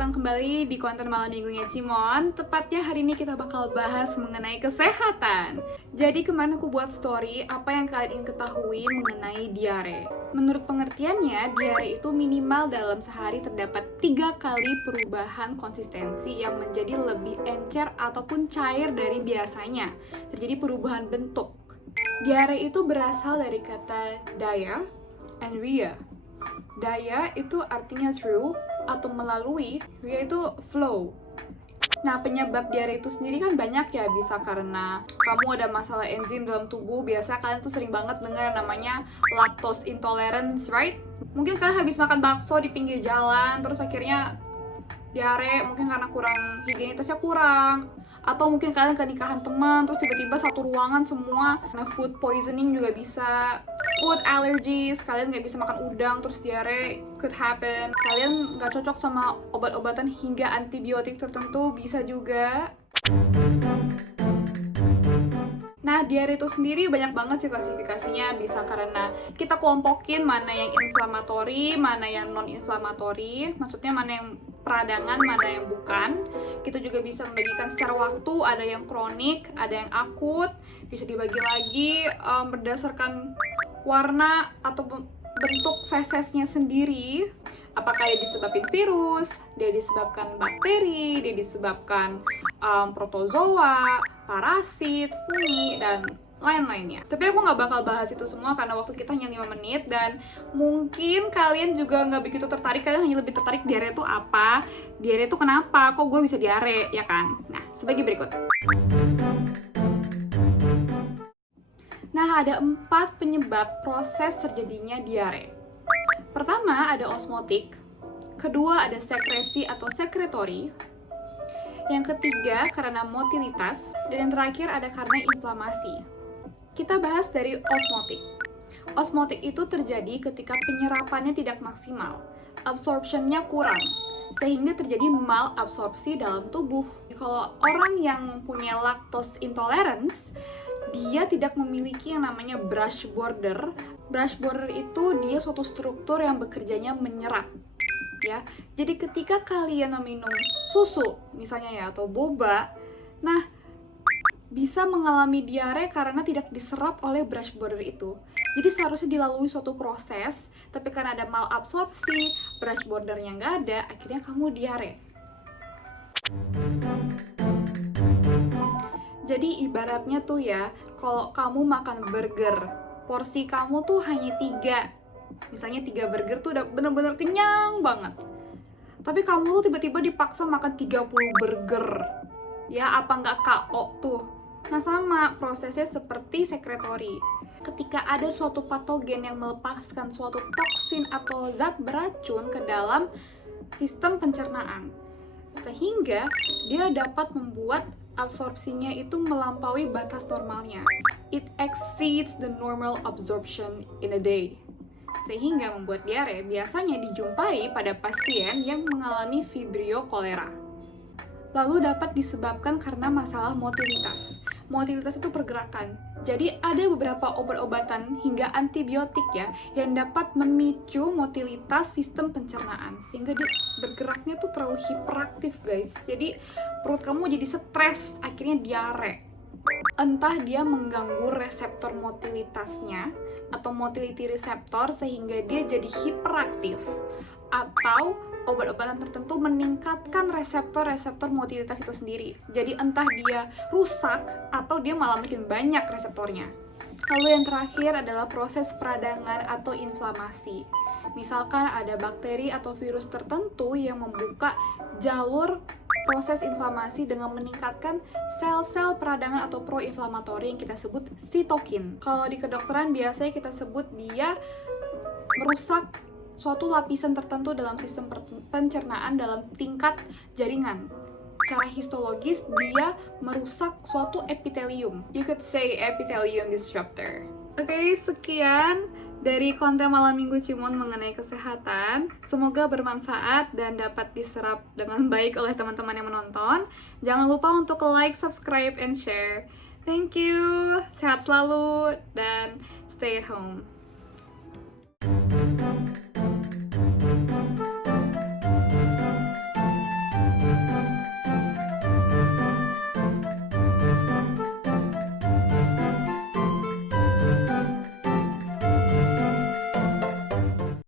datang kembali di konten malam minggunya Cimon. Tepatnya hari ini kita bakal bahas mengenai kesehatan. Jadi kemarin aku buat story apa yang kalian ingin ketahui mengenai diare. Menurut pengertiannya, diare itu minimal dalam sehari terdapat 3 kali perubahan konsistensi yang menjadi lebih encer ataupun cair dari biasanya. Terjadi perubahan bentuk. Diare itu berasal dari kata daya and ria. Daya itu artinya through atau melalui, ria itu flow. Nah, penyebab diare itu sendiri kan banyak ya, bisa karena kamu ada masalah enzim dalam tubuh. Biasa kalian tuh sering banget dengar namanya lactose intolerance, right? Mungkin kalian habis makan bakso di pinggir jalan, terus akhirnya diare, mungkin karena kurang higienitasnya kurang. Atau mungkin kalian ke nikahan teman, terus tiba-tiba satu ruangan semua. Nah, food poisoning juga bisa. Food allergies, kalian nggak bisa makan udang, terus diare could happen. Kalian nggak cocok sama obat-obatan hingga antibiotik tertentu, bisa juga. Nah, diare itu sendiri banyak banget sih klasifikasinya. Bisa karena kita kelompokin mana yang inflamatori, mana yang non-inflamatori. Maksudnya mana yang peradangan, mana yang bukan. Kita juga bisa membagikan secara waktu, ada yang kronik, ada yang akut. Bisa dibagi lagi berdasarkan warna atau bentuk fesesnya sendiri. Apakah dia disebabkan virus, dia disebabkan bakteri, dia disebabkan protozoa, parasit, fungi, dan lain-lainnya. Tapi aku nggak bakal bahas itu semua karena waktu kita hanya 5 menit dan mungkin kalian juga nggak begitu tertarik. Kalian hanya lebih tertarik diare itu apa, diare itu kenapa, kok gue bisa diare, ya kan? Nah, sebagai berikut. Nah, ada 4 penyebab proses terjadinya diare. Pertama, ada osmotik. Kedua, ada sekresi atau sekretori. Yang ketiga, karena motilitas. Dan yang terakhir, ada karena inflamasi. Kita bahas dari osmotik. Osmotik itu terjadi ketika penyerapannya tidak maksimal, absorptionnya kurang, sehingga terjadi malabsorpsi dalam tubuh. Kalau orang yang punya lactose intolerance, dia tidak memiliki yang namanya brush border. Brush border itu dia suatu struktur yang bekerjanya menyerap. Ya, jadi ketika kalian meminum susu, misalnya ya, atau boba, nah, bisa mengalami diare karena tidak diserap oleh brush border itu. Jadi seharusnya dilalui suatu proses, tapi karena ada malabsorpsi, brush bordernya nggak ada, akhirnya kamu diare. Jadi ibaratnya tuh ya, kalau kamu makan burger, porsi kamu tuh hanya 3. Misalnya 3 burger tuh udah bener-bener kenyang banget. Tapi kamu tuh tiba-tiba dipaksa makan 30 burger. Ya, apa nggak KO tuh? Nah, sama prosesnya seperti sekretori. Ketika ada suatu patogen yang melepaskan suatu toksin atau zat beracun ke dalam sistem pencernaan, sehingga dia dapat membuat absorpsinya itu melampaui batas normalnya. It exceeds the normal absorption in a day. Sehingga membuat diare biasanya dijumpai pada pasien yang mengalami Vibrio cholera. Lalu dapat disebabkan karena masalah motilitas. Motilitas itu pergerakan. Jadi ada beberapa obat-obatan hingga antibiotik ya yang dapat memicu motilitas sistem pencernaan sehingga dia bergeraknya tuh terlalu hiperaktif, guys. Jadi perut kamu jadi stres, akhirnya diare. Entah dia mengganggu reseptor motilitasnya atau motility receptor sehingga dia jadi hiperaktif, atau obat-obatan tertentu meningkatkan reseptor-reseptor motilitas itu sendiri. Jadi entah dia rusak atau dia malah makin banyak reseptornya. Lalu yang terakhir adalah proses peradangan atau inflamasi. Misalkan ada bakteri atau virus tertentu yang membuka jalur proses inflamasi dengan meningkatkan sel-sel peradangan atau pro-inflamatori yang kita sebut sitokin. Kalau di kedokteran biasanya kita sebut dia merusak suatu lapisan tertentu dalam sistem pencernaan dalam tingkat jaringan. Secara histologis, dia merusak suatu epitelium. You could say epithelium disruptor. Oke, sekian dari konten malam minggu Cimon mengenai kesehatan. Semoga bermanfaat dan dapat diserap dengan baik oleh teman-teman yang menonton. Jangan lupa untuk like, subscribe, and share. Thank you. Sehat selalu dan stay at home.